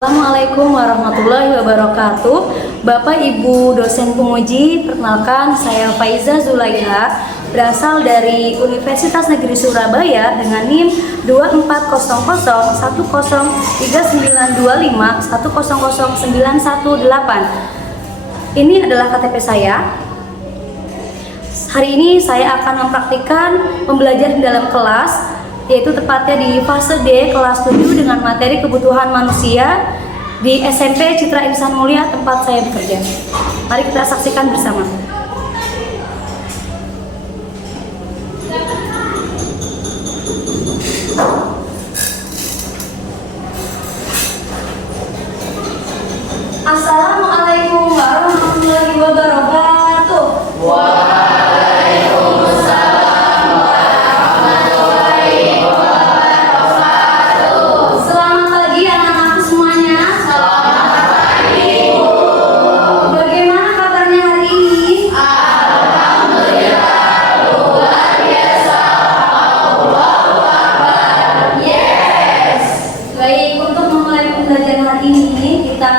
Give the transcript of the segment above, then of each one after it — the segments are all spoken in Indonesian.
Assalamualaikum warahmatullahi wabarakatuh. Bapak Ibu dosen penguji, perkenalkan saya Faiza Zulaiha, berasal dari Universitas Negeri Surabaya dengan NIM 2400103925100918. Ini adalah KTP saya. Hari ini saya akan mempraktikkan pembelajaran dalam kelas, yaitu tepatnya di fase D kelas 7 dengan materi kebutuhan manusia di SMP Citra Insan Mulia tempat saya bekerja. Mari kita saksikan bersama. Assalamualaikum warahmatullahi wabarakatuh. Kita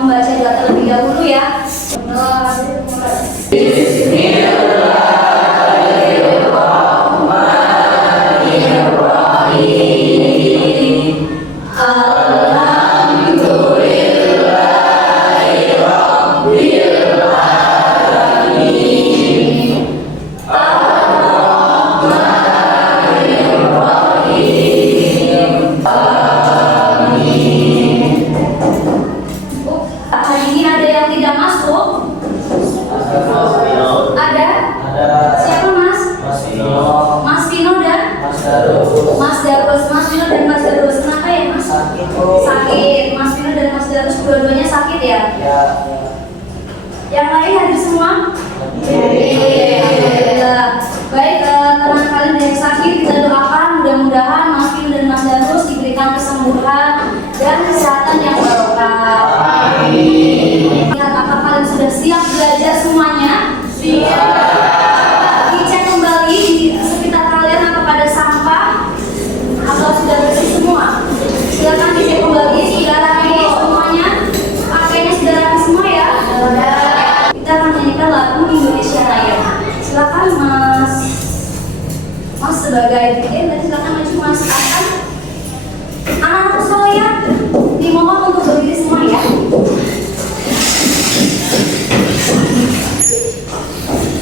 membaca doa terlebih dahulu ya. Bismillahirrahmanirrahim. Alhamdulillahirabbil alamin. Ar-Rahmanirrahim. Hari ini ada yang tidak masuk? Ada? Siapa Mas? Mas Vino dan? Mas Darus. Mas Vino dan Mas Darus. Kenapa ya Mas? Sakit. Mas Vino dan Mas Darus dua-duanya sakit ya? Yang lain hadir semua? Baik, teman kalian yang sakit kita doakan mudah-mudahan Mas Vino dan Mas Darus diberikan kesembuhan dan kesehatan yang barokah. Lihat, apakah kalian sudah siap belajar semuanya? Siap. Dicek kembali di sekitar kalian apakah ada sampah atau sudah bersih semua. Silakan dicek kembali, sudah rapi semuanya. Pakainya sudah rapi semua ya. Kita akan nyanyikan lagu Indonesia Raya. Silakan Mas sebagai DJ, silakan maju Mas. Anak-anak sekalian dimohon untuk berdiri semua ya.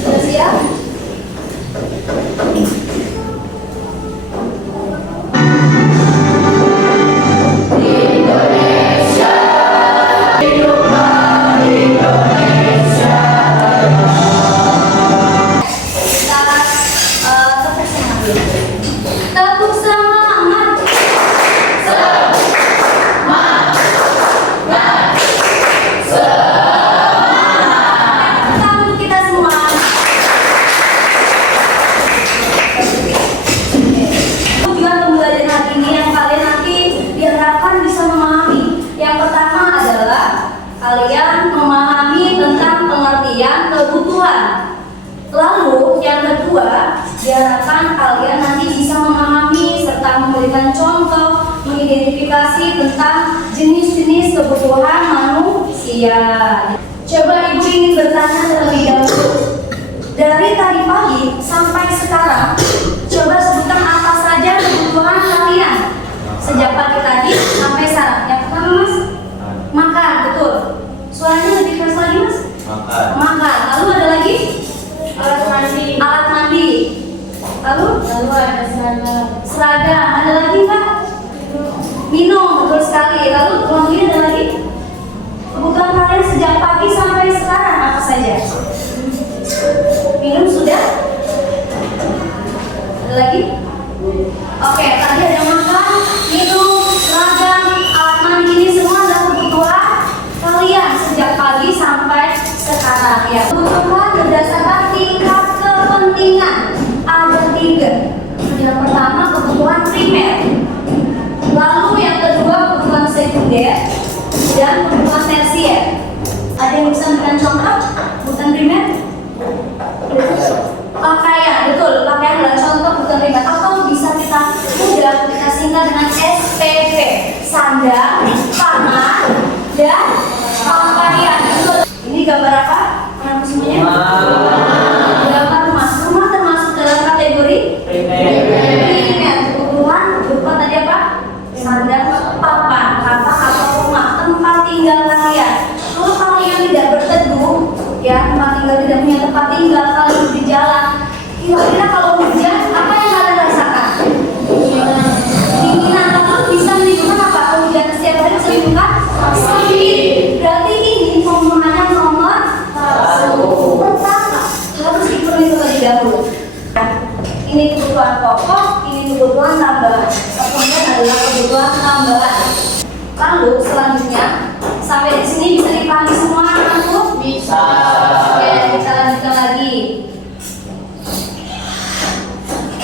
Sudah siap? Indonesia, hiduplah Indonesia. Kita tepuk semangat dulu. Tepuk semangat. Kalian memahami tentang pengertian kebutuhan. Lalu yang kedua, diharapkan kalian nanti bisa memahami serta memberikan contoh, mengidentifikasi tentang jenis-jenis kebutuhan manusia. Coba Ibu ingin bertanya terlebih dahulu. Dari tadi pagi sampai sekarang, coba sebutkan apa saja kebutuhan kalian sejak pagi tadi sampai sekarang. Yang pertama Mas, makan, betul. Suaranya lebih keras lagi Mas? Makan. Lalu ada lagi? Alat mandi. Lalu ada seragam. Ada lagi Kak? Minum, betul sekali. Lalu kemudian ada lagi? Kebutuhan kalian sejak pagi sampai sekarang apa saja? Minum sudah? Ada lagi? Oke, tadi ada makan, minum, seragam, alat mandi, ini semua adalah kebutuhan kalian sejak pagi sampai sekarang ya. Kebutuhan berdasarkan tingkat kepentingan ada 3. Yang pertama kebutuhan primer, lalu yang kedua kebutuhan sekunder, dan kebutuhan tersier. Ada yang bisa memberikan contoh kebutuhan primer? Pakaian, betul. Pakaian adalah contoh kebutuhan primer. Atau bisa kita mudah kita singkat dengan SPP, sandang, pangan, tinggal kalian. Kalau kalian tidak berteduh, ya tempat tinggal tidak punya tempat tinggal, kalian di jalan, kira-kira kalau hujan apa yang kalian rasakan? Dinginan. Lalu bisa menimbulkan apa? Hujan setiap hari bisa menimbulkan sakit. Berarti ini pemahaman nomor pertama harus dipenuhi terlebih dahulu. Ini kebutuhan pokok, ini kebutuhan tambahan. Kemudian adalah kebutuhan tambahan. Lalu selanjutnya sampai di sini bisa dipahami semua anak-anakku? Bisa. Oke, kita lanjutkan lagi.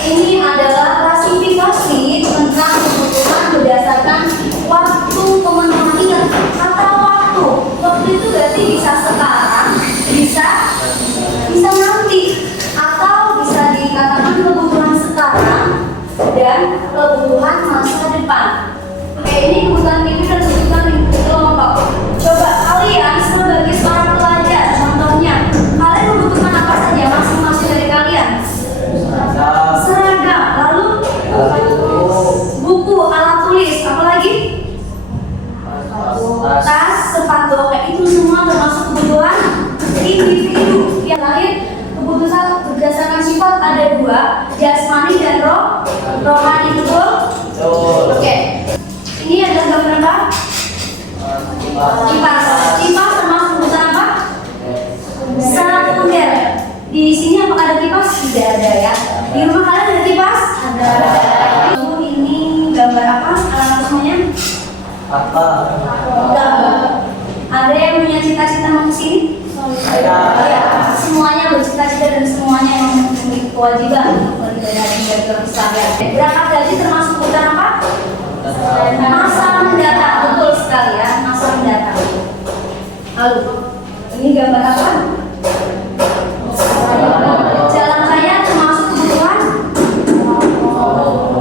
Ini adalah klasifikasi tentang kebutuhan berdasarkan waktu pemenuhan. Kata waktu, waktu itu berarti bisa sekarang, bisa nanti, atau bisa dikatakan kebutuhan sekarang dan kebutuhan masa depan. Oke, ini kebutuhan ini dan kebutuhan kelompok. Coba kalian sebagai seorang pelajar, contohnya, kalian membutuhkan apa saja masing-masing dari kalian? Seragam, lalu buku, alat tulis, apa lagi? Tas, sepatu. Oke, itu semua termasuk kebutuhan individu. Yang lain kebutuhan berdasarkan sifat ada dua, jasmani dan rohani, betul? Oke. Ini adalah gambar apa? Kipas. Kipas termasuk kebutuhan apa? Sekunder. Di sini apakah ada kipas? Tidak ada ya. Di rumah kalian ada kipas? Ada. Lalu ini gambar apa? Namanya? Apa? Gambar. Ada yang punya cita-cita mau kesini? Ya, semuanya bercita-cita dan semuanya yang memiliki kewajiban untuk beribadah di dalam Islam. Berangkat gaji termasuk kebutuhan apa? Masa mendatang, betul sekali ya, masa mendatang. Lalu, ini gambar apa? Jalan raya termasuk kebutuhan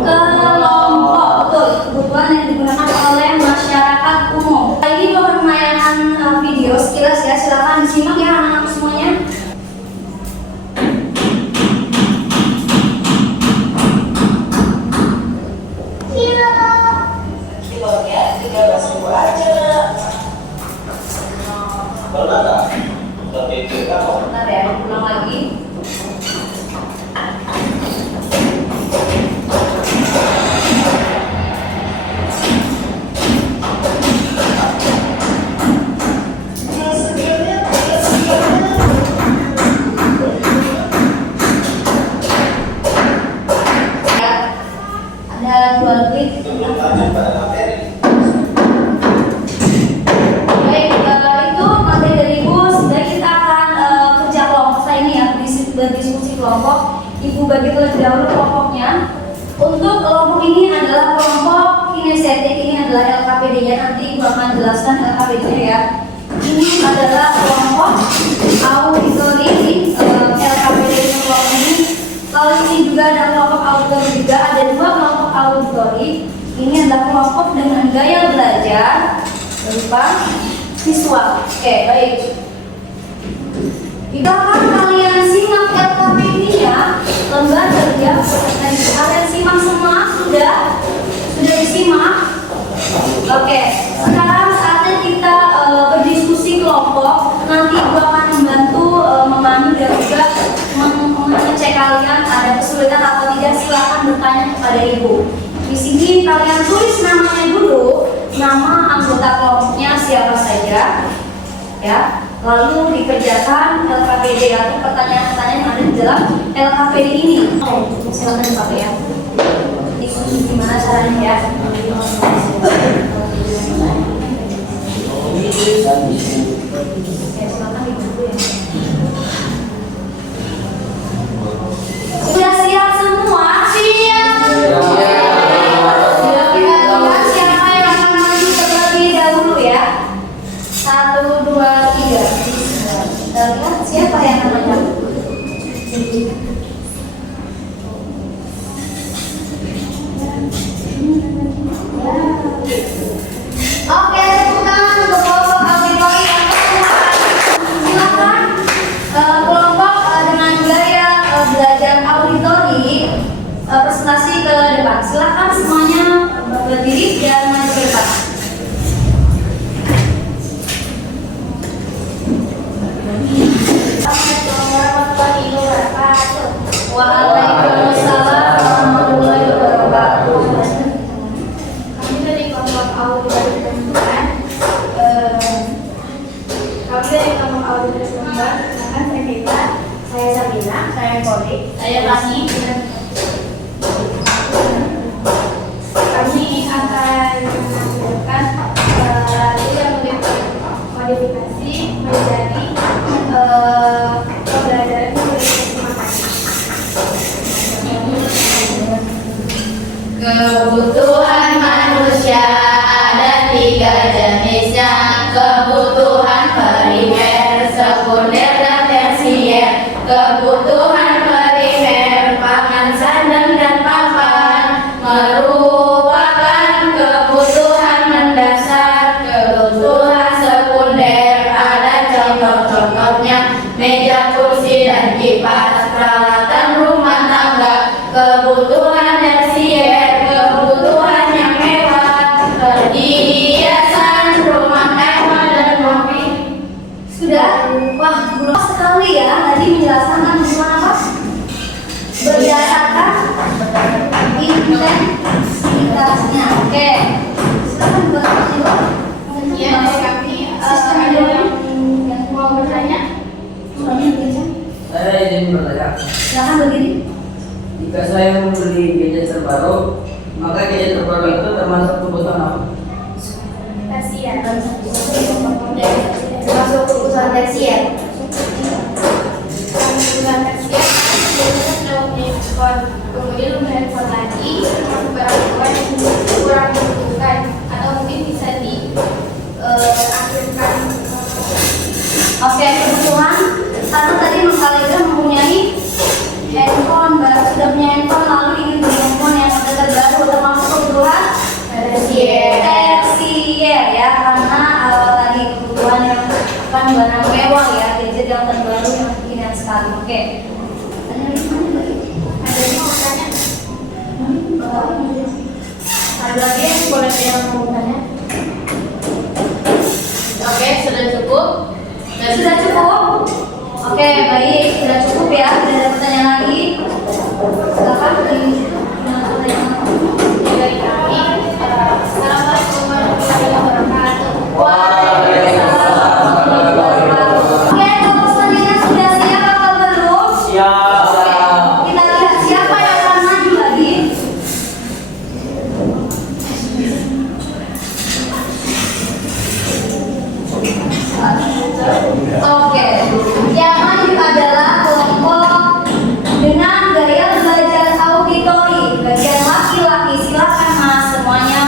kelompok, betul, kebutuhan yang digunakan oleh masyarakat umum. Ini gue akan menayangkan video sekilas ya, silakan disimak ya anak-anak semuanya. Bentar ya, ulang lagi. Ada dua klik. Baik, itu materi dari Ibu. Sudah kita akan kerja kelompok setelah ini ya, berdiskusi kelompok. Ibu bagi terlebih dahulu kelompoknya. Untuk kelompok ini adalah kelompok kinestetik, ini adalah LKPD-nya. Nanti Ibu akan jelaskan LKPD-nya ya. Ini adalah kelompok auditori, LKPD kelompok ini. Lalu ini juga ada kelompok auditori juga, ada dua kelompok auditori. Ini adalah kelompok dengan gaya belajar berupa visual. Oke, baik. Jika kalian simak LKPD-nya, lembar kerja kalian simak semua, sudah disimak. Oke, sekarang saatnya kita berdiskusi kelompok. Nanti Ibu akan membantu memandu dan juga mengecek kalian ada kesulitan atau tidak. Silakan bertanya kepada Ibu. Di sini kalian tulis namanya dulu, nama anggota kelompoknya siapa saja, ya. Lalu dikerjakan LKPD atau pertanyaan-pertanyaan yang ada di dalam LKPD ini. Silakan dipakai ya. Ini gimana caranya ya? Silakan dibantu ya. Sudah siap semua? Siap. Sudah kita lihat siapa yang akan maju terlebih dahulu ya. 1, 2, 3. Kita lihat siapa yang akan maju. Oke, tepuk tangan untuk kelompok auditori yang pertama. Silakan kelompok dengan gaya belajar auditori presentasi ke depan. Silakan semuanya berdiri dan maju ke depan. presentasinya. Oke, silakan buat Pak. Ya, kami ada yang mau bertanya. Saya ingin bertanya, Silakan berdiri. jika saya membeli gadget terbaru, maka gadget terbaru itu termasuk kebutuhan apa? Kasihan. Termasuk kebutuhan tersier. Kebutuhan tersier biasanya sudah punya handphone, kemudian punya handphone lagi, termasuk barang-barang yang kurang dibutuhkan atau mungkin bisa diakhirkan. Oke, kebutuhan karena tadi Mas Khalida mempunyai handphone, sudah punya handphone lalu ingin beli handphone yang ada terbaru termasuk kebutuhan tersier ya, karena tadi kebutuhan yang bukan barang mewah ya, gadget yang terbaru yang kekinian sekali. Oke. Ada yang mau tanya? Ada lagi yang boleh yang mau tanya? Oke, sudah cukup. Sudah cukup? Oke, baik, sudah cukup ya. Tidak ada pertanyaan lagi. Silakan dari pertanyaan. Dari kami, Assalamualaikum warahmatullahi wabarakatuh. Waalaikumsalam warahmatullahi wabarakatuh. Oke, untuk selanjutnya sudah siap atau belum? Siap. Kita lihat siapa yang akan maju lagi. Oke, yang maju adalah kelompok dengan gaya belajar auditori. Bagian laki-laki, silakan mas semuanya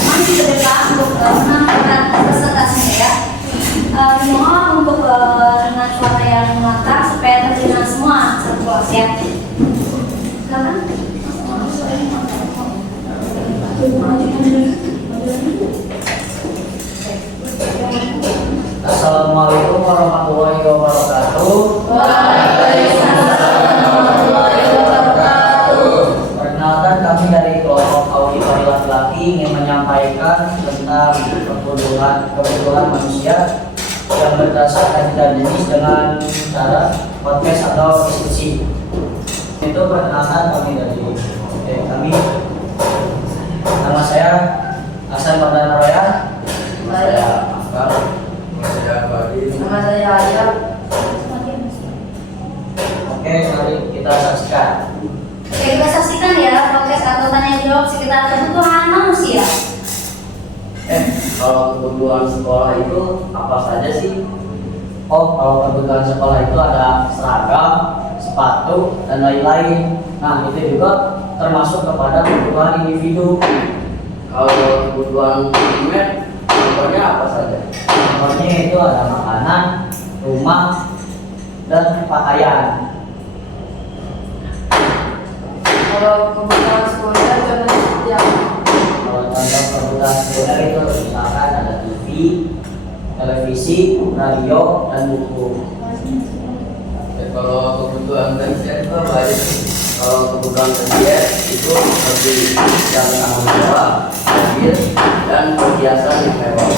maju ke depan untuk menampilkan presentasinya ya. Mohon untuk dengan suara yang lantang supaya terdengar semua satu kelas ya. Silakan. Assalamualaikum warahmatullahi wabarakatuh. Waalaikumsalam warahmatullahi wabarakatuh. Perkenalkan, kami dari kelompok auditori laki-laki ingin menyampaikan tentang kebutuhan manusia yang berdasarkan dan jenis dengan cara podcast atau diskusi. Itu perkenalkan kami dari kami. Nama saya Hasan Pardana Raya. Saya Akbar. Nama saya Aja. Oke, mari kita saksikan. Oke, kita saksikan ya podcast atau tanya jawab sekitar kebutuhan manusia. Kalau kebutuhan sekolah itu apa saja sih? Oh, kalau kebutuhan sekolah itu ada seragam, sepatu, dan lain-lain. Nah, itu juga termasuk kepada kebutuhan individu. Kalau kebutuhan primer, contohnya apa saja? Contohnya itu ada makanan, rumah, dan pakaian. Kalau kebutuhan sekolah contohnya seperti apa? Kalau contoh kebutuhan sekunder itu misalkan ada TV, televisi, radio, dan buku. Kalau kebutuhan tersier itu apa aja sih? Kalau kebutuhan tersier itu seperti jam tangan mewah, mobil, dan perhiasan yang mewah.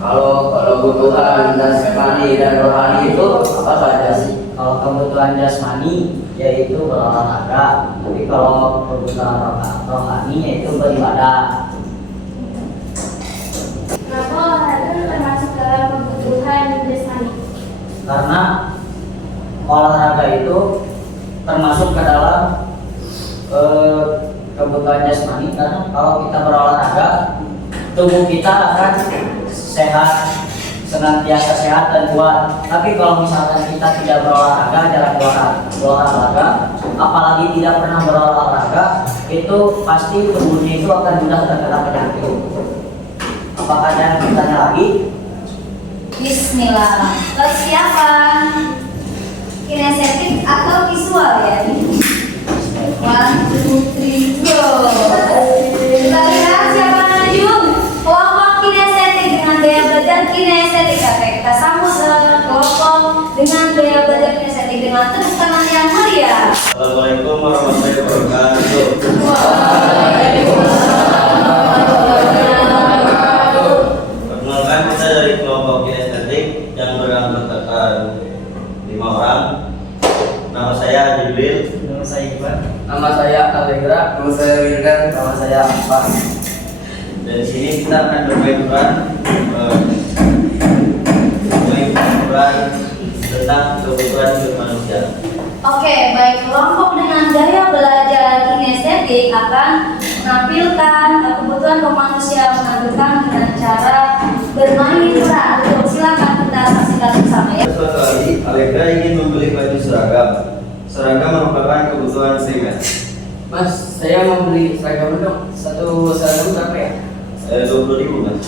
Kalau kebutuhan jasmani dan rohani itu apa saja sih? Kalau kebutuhan jasmani yaitu berolahraga, tapi kalau kebutuhan rohani yaitu beribadah. Kenapa olahraga termasuk dalam kebutuhan jasmani? Karena olahraga itu termasuk ke dalam kebutuhan jasmani, karena kalau kita berolahraga tubuh kita akan sehat, senantiasa sehat dan kuat. Tapi kalau misalkan kita tidak berolahraga, jarang berolahraga, apalagi tidak pernah berolahraga, itu pasti tubuhnya itu akan mudah terkena penyakit. Apakah ada yang bertanya lagi? Bismillah. Persiapan kinestetik atau visual ya? 1, 2, 3, go. Kita lihat siapa maju. Kelompok kinestetik dengan gaya belajar kinestetik. Oke, kita sambut kelompok dengan gaya belajar kinestetik dengan tepuk tangan yang meriah. Assalamualaikum warahmatullahi wabarakatuh. Perkenalkan, kita dari kelompok kinestetik yang beranggotakan 5 orang. Nama saya Jibril. Nama saya Iqbal. Nama saya Alegra. Nama saya Wirda. peran tentang kebutuhan hidup manusia. Oke, baik. Kelompok dengan gaya belajar kinestetik akan menampilkan kebutuhan manusia menampilkan dengan cara bermain peran. Betul, silakan kita saksikan bersama ya. Suatu hari, Allegra ingin membeli baju seragam. Seragam merupakan kebutuhan primer. Mas, saya mau beli seragam dong. Satu seragam berapa ya? 20.000 Mas.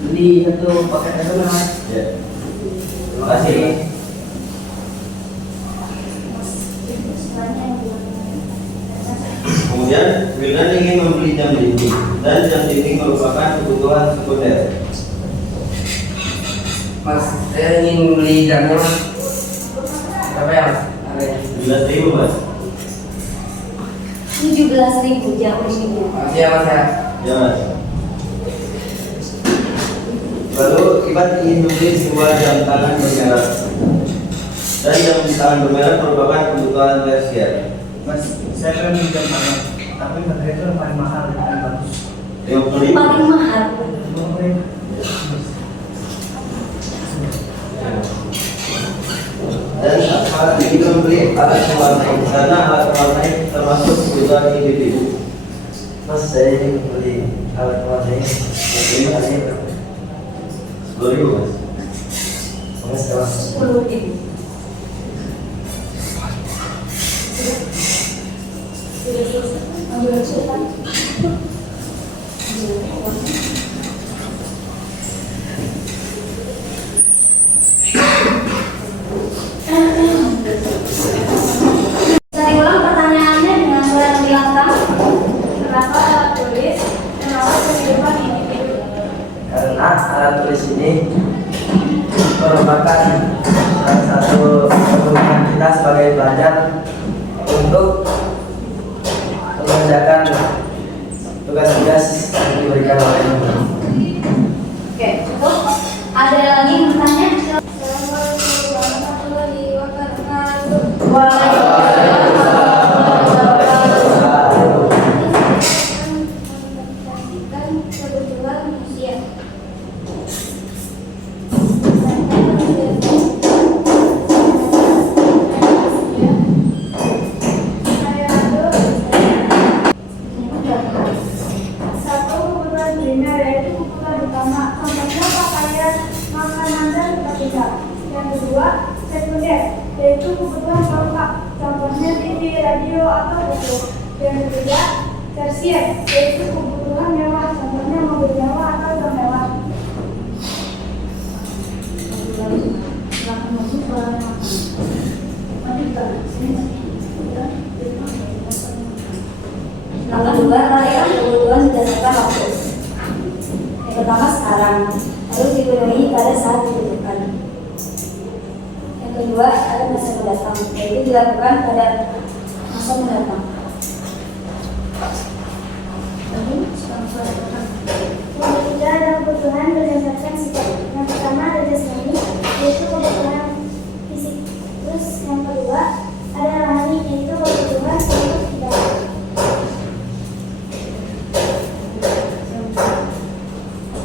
Beli satu paket seragam Mas. Ya. Terima kasih. Kemudian Wildan ingin membeli jam dinding dan jam dinding merupakan kebutuhan sekunder. Mas, saya ingin membeli jamnya Mas. Berapa ya Mas? Harganya? 11.000 Mas. 17.000 jam ini. Makasih ya Mas ya. Ya Mas. Lalu Iban ingin membeli sebuah jam tangan bermerek. Dan jam tangan bermerek merupakan kebutuhan tersier. Mas, saya pengen beli jam tangan, tapi harganya itu yang paling mahal dan bagus. 50.000. Paling mahal. Dan saat ingin membeli alat pewarnai karena alat pewarnai termasuk kebutuhan individu. Mas, saya ingin membeli alat warnanya. Ini harganya berapa? 10.000 Mas. Mas, ya Mas. 10.000. Saya ulang pertanyaannya dengan suara yang lebih lantang. Kenapa alat tulis merawat kehidupan individu? Karena alat tulis ini merupakan salah satu kebutuhan kita sebagai pelajar untuk mengerjakan tugas-tugas yang diberikan oleh guru. Oke, cukup. Ada lagi yang bertanya? Assalamualaikum warahmatullahi wabarakatuh. Memperhatikan kebutuhan manusia. Satu kebutuhan primer yaitu kebutuhan utama, contohnya pakaian, makanan dan tempat tinggal. Yang kedua, sekunder yaitu kebutuhan pelengkap, contohnya TV, radio atau buku. Yang ketiga, tersier yaitu kebutuhan mewah, contohnya mobil mewah atau jam mewah. Yang kedua, kalian kebutuhan berdasarkan waktu. Yang pertama sekarang, harus dipenuhi pada saat dibutuhkan. Yang kedua, ada masa mendatang, yaitu dilakukan pada masa mendatang. Yang ketiga ada kebutuhan berdasarkan sikap. Yang pertama ada jasmani, yaitu kebutuhan fisik. Terus yang kedua ada rohani, yaitu kebutuhan untuk ibadah.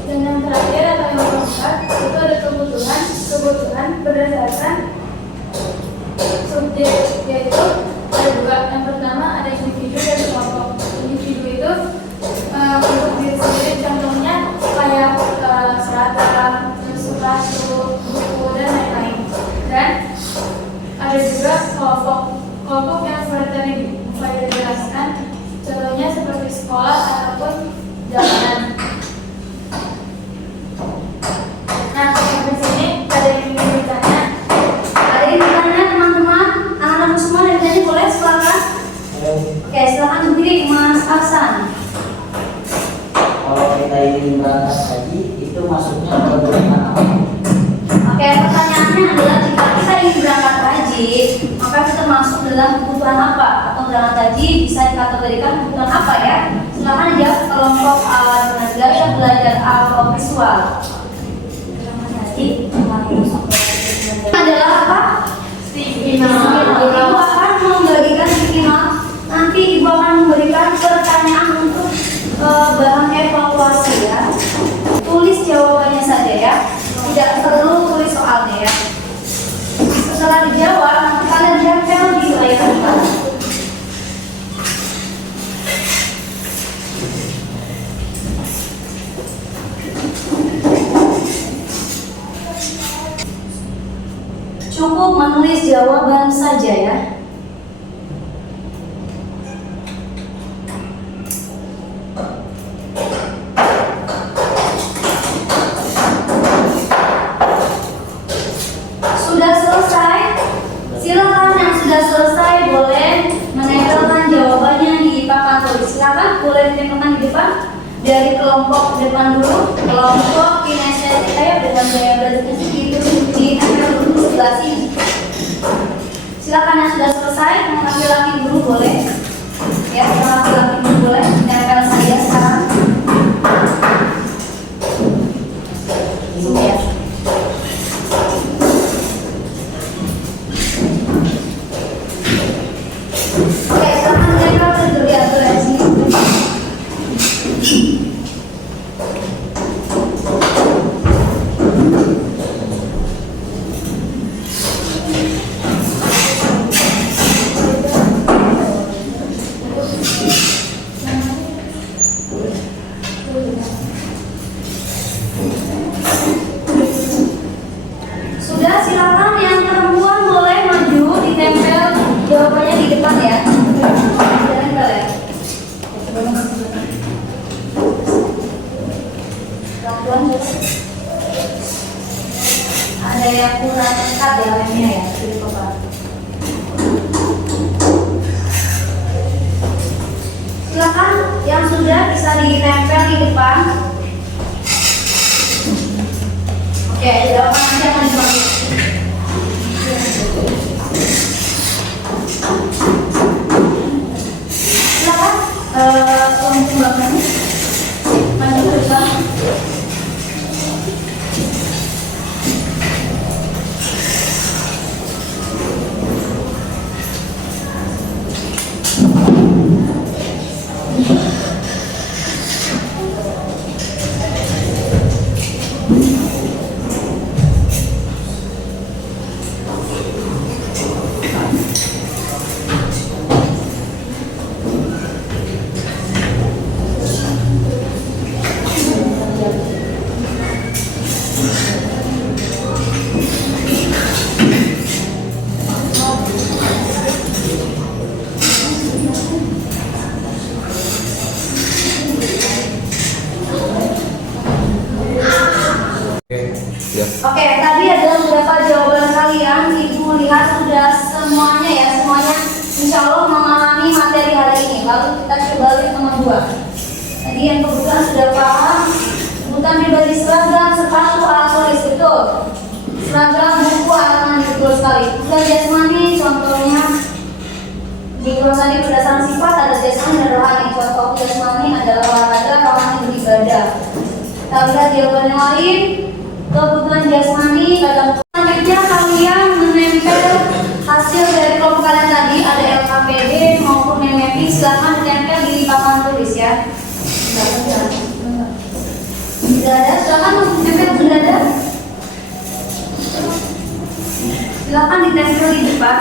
Dan yang terakhir atau yang keempat itu ada kebutuhan berdasarkan subjek, yaitu ada dua. Yang pertama ada individu dan kelompok. Individu itu untuk diri sendiri, contohnya kayak seragam, sepatu, buku dan lain-lain. Dan ada juga kelompok yang seperti tadi saya jelaskan, contohnya seperti sekolah ataupun jalanan. Nah, sampai sini ada yang ingin bertanya? Ada yang bertanya teman-teman? Anak-anak semua yang bertanya boleh silakan. Oke, silakan berdiri Mas Aksan. Kalau kita ingin berangkat haji, itu masuknya ke golongan apa? Oke, pertanyaannya adalah jika kita ingin berangkat haji, maka kita masuk dalam kebutuhan apa? Atau berangkat haji bisa dikategorikan kebutuhan apa ya? Silakan jawab kelompok dengan gaya belajar atau visual. Berangkat haji adalah apa? Ibu akan membagikan sticky note. Nanti ibu akan memberikan pertanyaan untuk bahan evaluasi ya. Tulis jawabannya saja ya, tidak perlu tulis soalnya ya. Setelah dijawab, nanti kalian tempel di layar depan. Cukup menulis jawaban saja ya. Sudah selesai? Silakan yang sudah selesai boleh menempelkan jawabannya di papan tulis. Silakan boleh ditempelkan di depan. Dari kelompok depan dulu, kelompok kinestetik dengan gaya belajar itu ditempel dulu sebelah sini. Silakan yang sudah selesai, yang laki-laki dulu boleh. Ya, yang laki-laki dulu boleh tempel saja sekarang. Ya. Oke, sekarang tempel dulu diatur di sini. Sudah, silakan yang perempuan boleh maju ditempel jawabannya di depan ya. Ditempel ya. Perempuan ada yang kurang dekat ya lemnya ya, di depan. Silakan yang sudah bisa ditempel di depan. Oke, jawaban nanti akan dipanggil. Silakan kelompok belakangnya maju ke depan. Oke, tadi ada beberapa jawaban kalian. Ibu lihat sudah semuanya ya, semuanya insya Allah memahami materi hari ini. Lalu kita coba lihat nomor 2. Tadi yang kebetulan sudah paham, kebutuhan pribadi seragam, sepatu, alat tulis, betul. Seragam, buku, alat mandi, betul sekali. Kebutuhan jasmani, contohnya di kelas tadi berdasarkan sifat ada jasmani dan rohani. Contoh jasmani adalah olahraga, rohani beribadah. Kita lihat jawaban yang lain. Kebutuhan jasmani dalam selanjutnya kalian menempel hasil dari kelompok kalian tadi, ada LKPD maupun MMP. Silahkan ditempel di papan tulis ya. Sudah ada, silahkan ditempel. Sudah ada, silahkan ditempel di depan.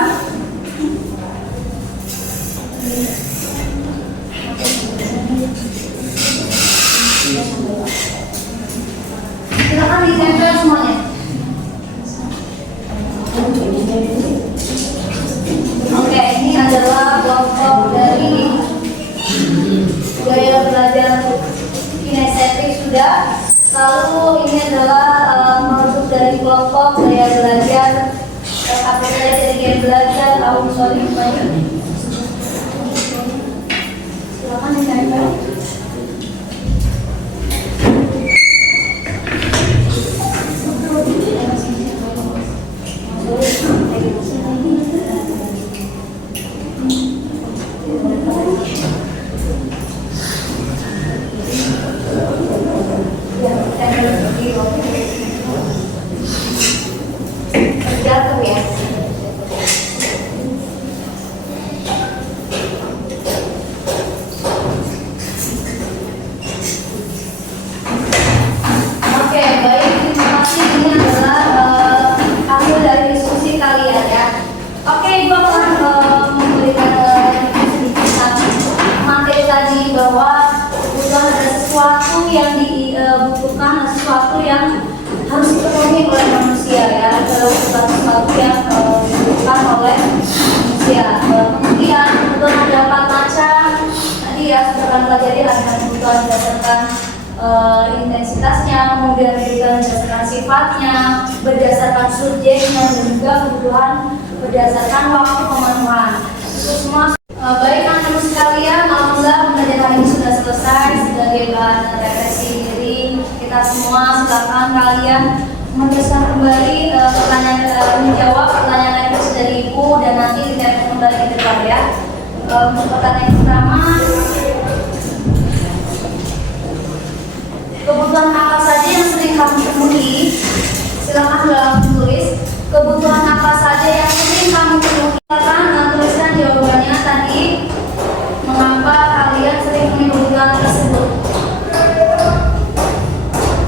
Silakan ditempel semuanya. Oke, ini adalah kelompok dari gaya belajar kinestetik sudah. Lalu ini adalah produk dari kelompok gaya belajar KPT dari gaya belajar sorry banyak. Silakan ditempel. Jatuh ya. yang dibutuhkan, sesuatu yang harus dipenuhi oleh manusia ya, adalah sesuatu yang dibutuhkan oleh manusia. Kemudian kebutuhan ada 4 macam. Tadi ya sudah kami pelajari, ada kebutuhan berdasarkan intensitasnya, kemudian kebutuhan berdasarkan sifatnya, berdasarkan subjeknya, dan juga kebutuhan berdasarkan waktu pemenuhan. Itu semua. Baik anak-anak sekalian, alhamdulillah pembelajaran ini sudah selesai. Sebagai bahan refleksi diri kita semua, silakan kalian menuliskan kembali menjawab pertanyaan refleksi dari ibu dan nanti ditempel kembali ke depan ya. Untuk pertanyaan yang pertama, kebutuhan apa saja yang sering kamu temui? Silakan dalam tulis kebutuhan apa saja yang sering kamu temui. Silakan tuliskan jawabannya tadi. Mengapa kalian sering memenuhi kebutuhan tersebut?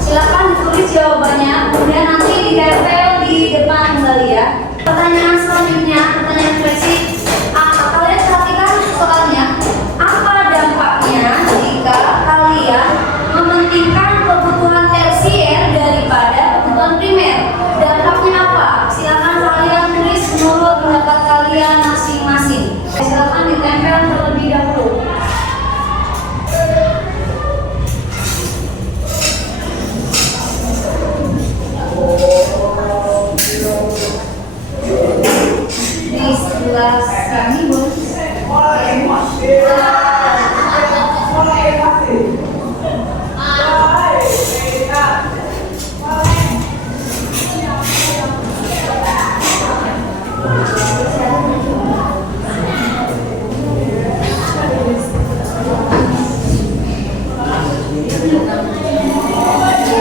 Silakan ditulis jawabannya, kemudian nanti ditempel di depan kembali ya. Pertanyaan selanjutnya, pertanyaan refleksi. Kalian perhatikan soalnya. Apa dampaknya jika kalian mementingkan kebutuhan tersier daripada kebutuhan primer? Dampaknya apa? Silakan kalian tulis menurut pendapat kalian masing-masing. Silakan ditempel terlebih dahulu. Di sebelah kami Bu.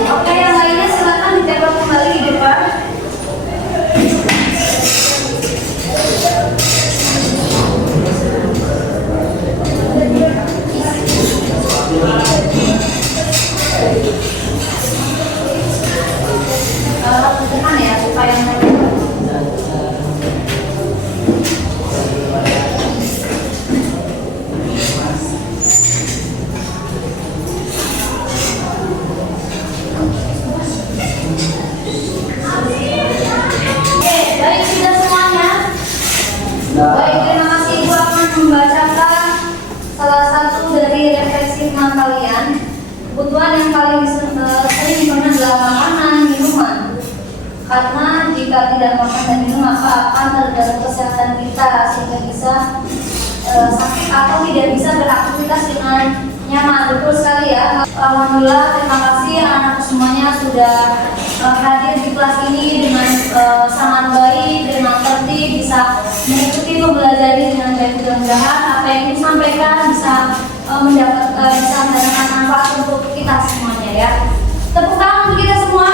Oke, yang lainnya silakan ditempel kembali di depan. Tekan ya supaya baik, sudah semuanya. Baik, terima kasih. Ibu akan membacakan salah satu dari refleksi teman kalian. Kebutuhan yang paling sering dipenuhi adalah makanan, minuman. Karena jika tidak makan dan minum, maka akan terganggu kesehatan kita sehingga bisa sakit atau tidak bisa beraktivitas dengan nyaman. Betul sekali ya. Alhamdulillah, terima kasih anak-anak semuanya sudah hadir di kelas ini dengan sangat baik, dengan tertib, bisa mengikuti pembelajaran dengan baik. Mudah-mudahan apa yang disampaikan bisa mendapatkan manfaat untuk kita semuanya ya. Tepuk tangan untuk kita semua.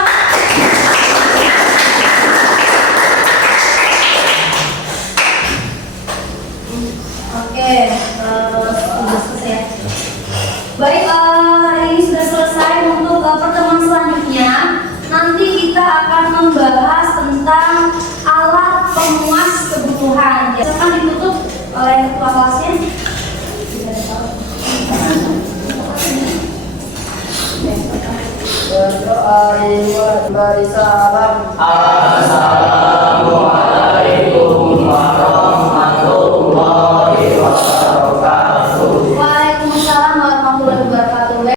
Oke, sudah selesai. Baik, hari ini sudah selesai. Untuk pertemuan selanjutnya, nanti kita akan membahas tentang alat pemuas kebutuhan. Akan ditutup oleh ketua kelasnya. Berdoa risalam.